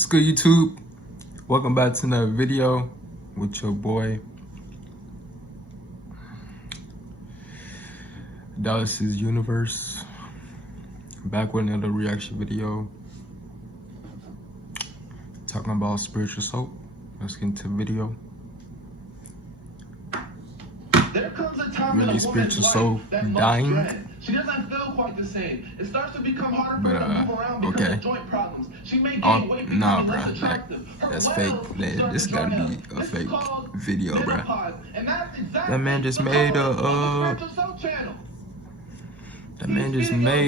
What's good, YouTube? Welcome back to another video with your boy Dallas's Universe. Back with another reaction video talking about spiritual soap. Let's get into the video. There comes a time really, in a spiritual woman's soul life that dying. dread. She doesn't feel quite the same. It starts to become harder for her to move around because okay. of joint problems. She may gain weight because nah, she's bro, less attractive. that's fake. Man, this gotta be a fake video, bro. That man just made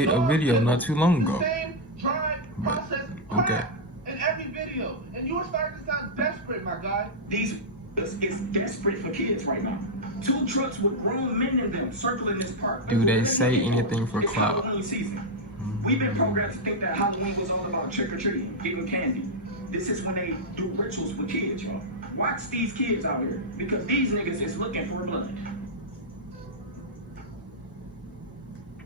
a video not too long ago. But, okay. In every video, and you are starting to sound desperate, my guy. It's desperate for kids right now. 2 trucks with grown men in them circling this park. Do they say anything for it's clout? Halloween season. We've been programmed to think that Halloween was all about trick-or-treating, getting candy. This is when they do rituals with kids, y'all. Watch these kids out here, because these niggas is looking for blood.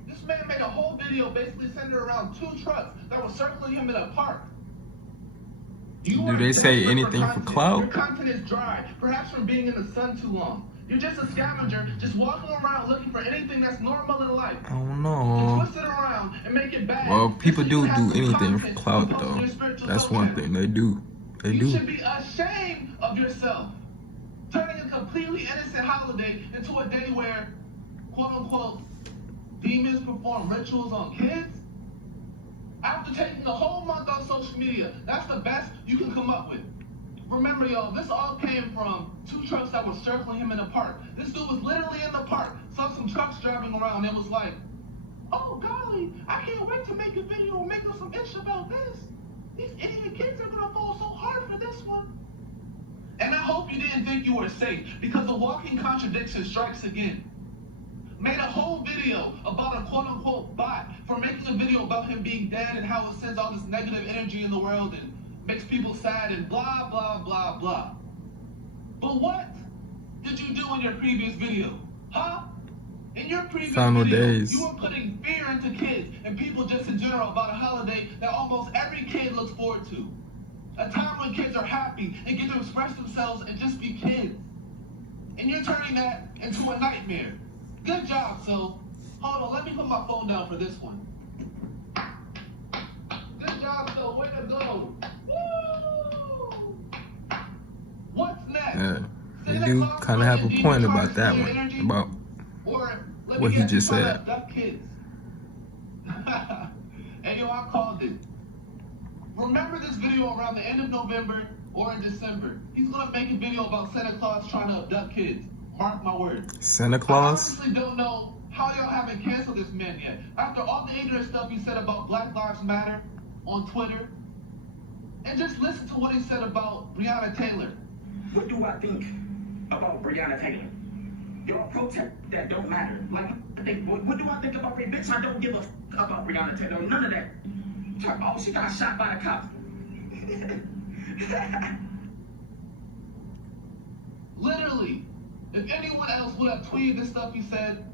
This man made a whole video basically centered around 2 trucks that were circling him in a park. Do they say anything for clout? Your content is dry, perhaps from being in the sun too long. You're just a scavenger, just walking around looking for anything that's normal in life. I don't know. Twist it around and make it bad. Well, people do anything for clout, though. That's one thing they do. You should be ashamed of yourself. Turning a completely innocent holiday into a day where, quote unquote, demons perform rituals on kids. After taking a whole month on social media, that's the best you can come up with. Remember, y'all, this all came from 2 trucks that were circling him in the park. This dude was literally in the park, saw some trucks driving around, and was like, oh, golly, I can't wait to make a video and make up some ish about this. These idiot kids are gonna fall so hard for this one. And I hope you didn't think you were safe, because the walking contradiction strikes again. Made a whole video about a quote-unquote bot for making a video about him being dead and how it sends all this negative energy in the world and makes people sad and blah, blah, blah, blah. But what did you do in your previous video? Huh? In your previous video, you were putting fear into kids and people just in general about a holiday that almost every kid looks forward to. A time when kids are happy and get to express themselves and just be kids. And you're turning that into a nightmare. Good job, so hold on, let me put my phone down for this one. Good job, so way to go. Woo! What's next? Yeah, they do kind of have a point about that one, about what he just said. Hey, yo, I called it. Remember this video around the end of November or in December. He's gonna make a video about Santa Claus trying to abduct kids. Mark my words. Santa Claus? I honestly don't know how y'all haven't canceled this man yet. After all the ignorant stuff he said about Black Lives Matter on Twitter. And just listen to what he said about Breonna Taylor. What do I think about Breonna Taylor? Y'all protest that don't matter. Like, what do I think about rape? Bitch, I don't give a f about Breonna Taylor. None of that. Oh, she got shot by the cops. Literally. If anyone else would have tweeted the stuff he said,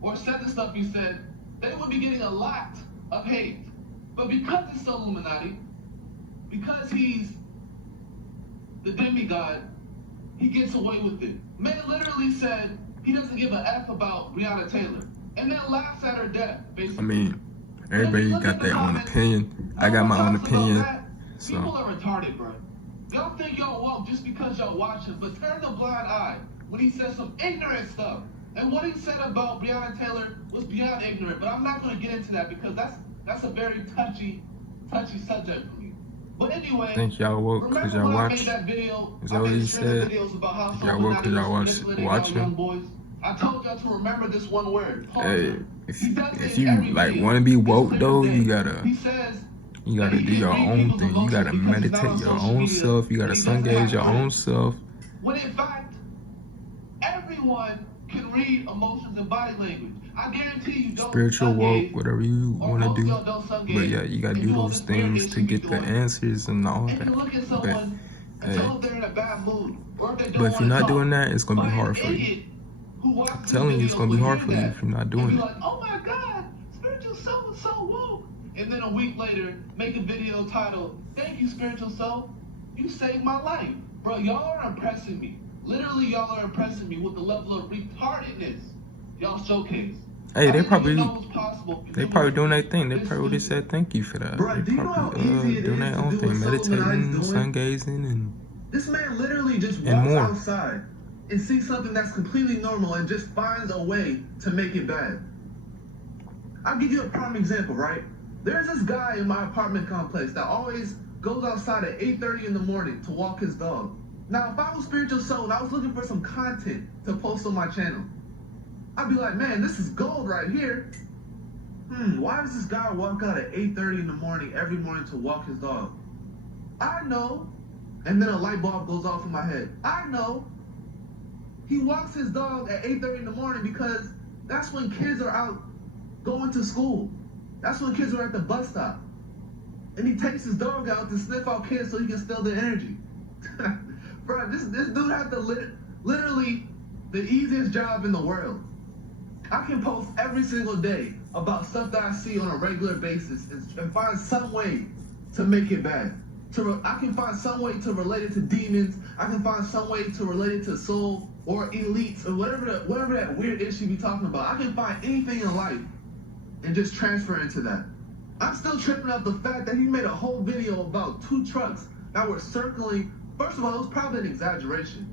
or said the stuff he said, they would be getting a lot of hate. But because he's so Illuminati, because he's the demigod, he gets away with it. Man literally said he doesn't give a F about Breonna Taylor, and then laughs at her death, basically. I mean, everybody got their own opinion. I got my own opinion. So. People are retarded, bro. Y'all think y'all woke just because y'all watch him, but turn the blind eye when he says some ignorant stuff. And what he said about Breonna Taylor was beyond ignorant, but I'm not going to get into that because that's a very touchy subject for me. But anyway, I think y'all woke because y'all watch. Is that what he said? Y'all woke because y'all watching. I told y'all to remember this one word. Hey, if you like want to be woke though, you gotta do your own thing. You gotta meditate your own self. You gotta sungaze your own self. When in fact, everyone can read emotions and body language. I guarantee you don't. Spiritual woke, whatever you want to do. But yeah, you gotta do those things to get the answers and all that. But if you're not doing that, it's gonna be hard for you. I'm telling you, it's gonna be hard for you if you're not doing it. Oh my God, spiritual soul is so woke. and then a week later make a video titled, "Thank you, spiritual soul. You saved my life." Bro, y'all are impressing me. Literally, y'all are impressing me with the level of retardedness y'all showcase. Hey, they I didn't probably even know it was possible. doing their thing. They probably would have said thank you for that. Bro, They do you know how probably easy it doing is their to own do thing, what meditating, doing? sun gazing, and This man literally just and walks more. outside and sees something that's completely normal and just finds a way to make it bad. I'll give you a prime example, right? There's this guy in my apartment complex that always goes outside at 8:30 in the morning to walk his dog. Now, if I was spiritual soul and I was looking for some content to post on my channel, I'd be like, man, this is gold right here. Why does this guy walk out at 8:30 in the morning every morning to walk his dog? I know. And then a light bulb goes off in my head. I know. He walks his dog at 8:30 in the morning because that's when kids are out going to school. That's when kids are at the bus stop. And he takes his dog out to sniff out kids so he can steal their energy. Bro, this dude has literally the easiest job in the world. I can post every single day about stuff that I see on a regular basis and find some way to make it bad. I can find some way to relate it to demons. I can find some way to relate it to soul or elites or whatever that weird issue we talking about. I can find anything in life and just transfer into that. I'm still tripping up the fact that he made a whole video about 2 trucks that were circling. First of all, it was probably an exaggeration.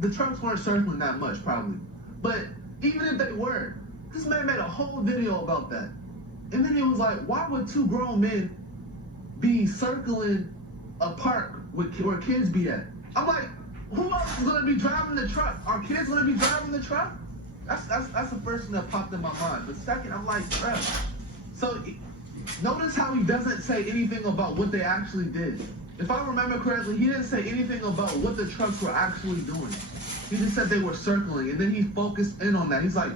The trucks weren't circling that much, probably. But even if they were, this man made a whole video about that. And then he was like, why would 2 grown men be circling a park where kids be at? I'm like, who else is gonna be driving the truck? Are kids gonna be driving the truck? That's the first thing that popped in my mind. But second, I'm like, bruh. So notice how he doesn't say anything about what they actually did. If I remember correctly, he didn't say anything about what the trucks were actually doing. He just said they were circling, and then he focused in on that. He's like,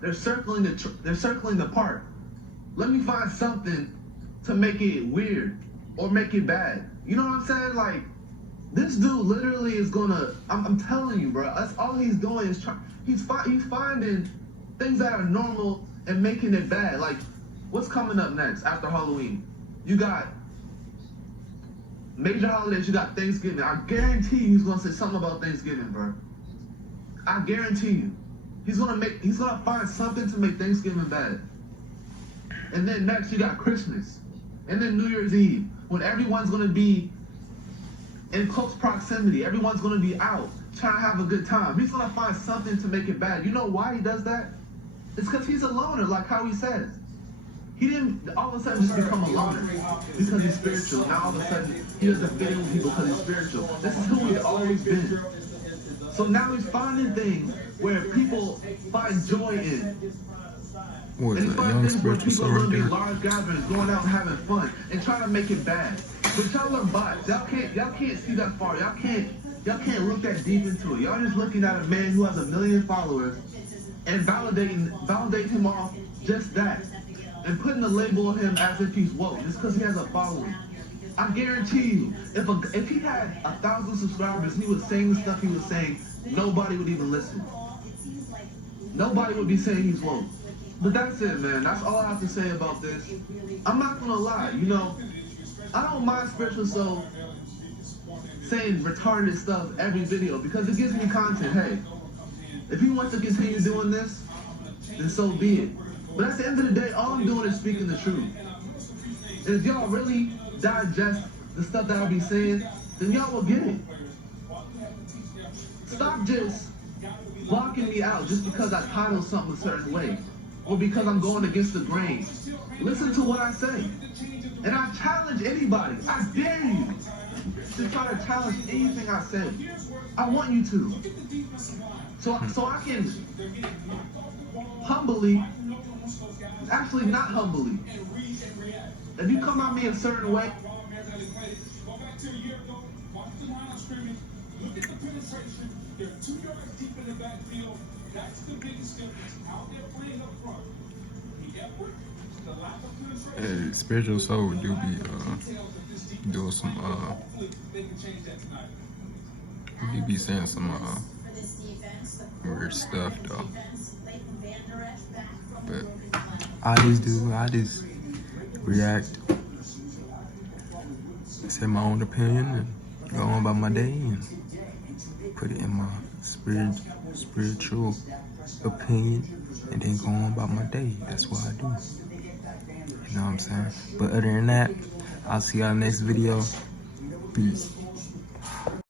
they're circling the park. Let me find something to make it weird or make it bad. You know what I'm saying? Like, this dude literally is gonna. I'm telling you, bro. That's all he's doing is he's finding things that are normal and making it bad. Like, what's coming up next after Halloween? You got major holidays. You got Thanksgiving. I guarantee you he's gonna say something about Thanksgiving, bro. I guarantee you. He's gonna find something to make Thanksgiving bad. And then next you got Christmas. And then New Year's Eve, when everyone's gonna be in close proximity. Everyone's gonna be out trying to have a good time. He's gonna find something to make it bad. You know why he does that? It's because he's a loner, like how he says. He didn't all of a sudden just become a loner because he's spiritual. Now all of a sudden he doesn't fit in with people because he's spiritual. This is who he's always been. So now he's finding things where people find joy in. What is And that, young spiritual soul right there? large gatherings, going out and having fun, and trying to make it bad. But y'all are bots. Y'all can't see that far. Y'all can't look that deep into it. Y'all just looking at a man who has 1 million followers and validating him off just that, and putting a label on him as if he's woke just because he has a following. I guarantee you, if he had 1,000 subscribers, he was saying the stuff he was saying, nobody would even listen. Nobody would be saying he's woke. But that's it, man. That's all I have to say about this. I'm not gonna lie, you know, I don't mind spiritual soul saying retarded stuff every video because it gives me content. Hey, if he wants to continue doing this, then so be it. But at the end of the day, all I'm doing is speaking the truth. And if y'all really digest the stuff that I be saying, then y'all will get it. Stop just blocking me out just because I title something a certain way, or because I'm going against the grain. Listen to what I say. And I challenge anybody. I dare you to try to challenge anything I say. I want you to. So I can humbly, actually not humbly, if you come at me a certain way, Spiritual soul do be doing some he be saying some weird stuff though. But I just react, say my own opinion, and go on about my day and put it in my spiritual opinion, and then go on about my day. That's what I do. You know what I'm saying? But other than that, I'll see y'all next video. Peace.